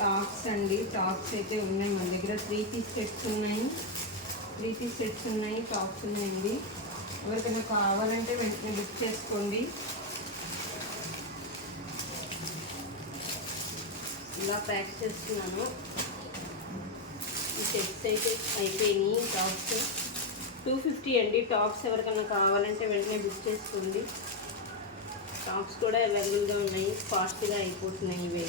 Tops అండి. Tops అయితే ఉన్నాయి మన దగ్గర. త్రీ పీస్ సెట్స్ ఉన్నాయి. త్రీ పీస్ సెట్స్ ఉన్నాయి. టాప్స్ ఉన్నాయండి. ఎవరికైనా కావాలంటే వెంటనే బుక్ చేసుకోండి. ఇలా ప్యాక్ చేస్తున్నాను. ఈ సెట్స్ అయితే అయిపోయినాయి. టాప్స్ టూ ఫిఫ్టీ అండి. టాప్స్ ఎవరికైనా కావాలంటే వెంటనే బుక్ చేసుకోండి. టాప్స్ కూడా అవైలబుల్గా ఉన్నాయి. ఫాస్ట్గా అయిపోతున్నాయి ఇవి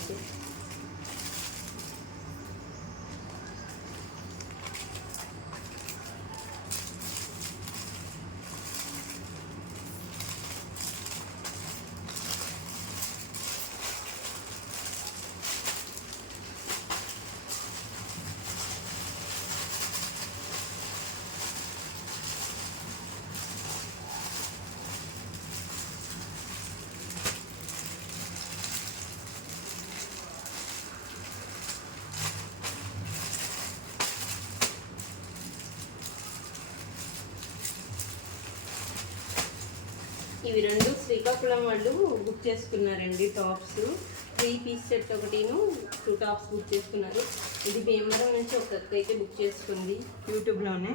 ఇవి రెండు శ్రీకాకుళం వాళ్ళు బుక్ చేసుకున్నారండి టాప్స్ త్రీ పీస్ సెట్ ఒకటిను టూ టాప్స్ బుక్ చేసుకున్నారు. ఇది భీమవరం నుంచి ఒక అయితే బుక్ చేసుకుంది. యూట్యూబ్లోనే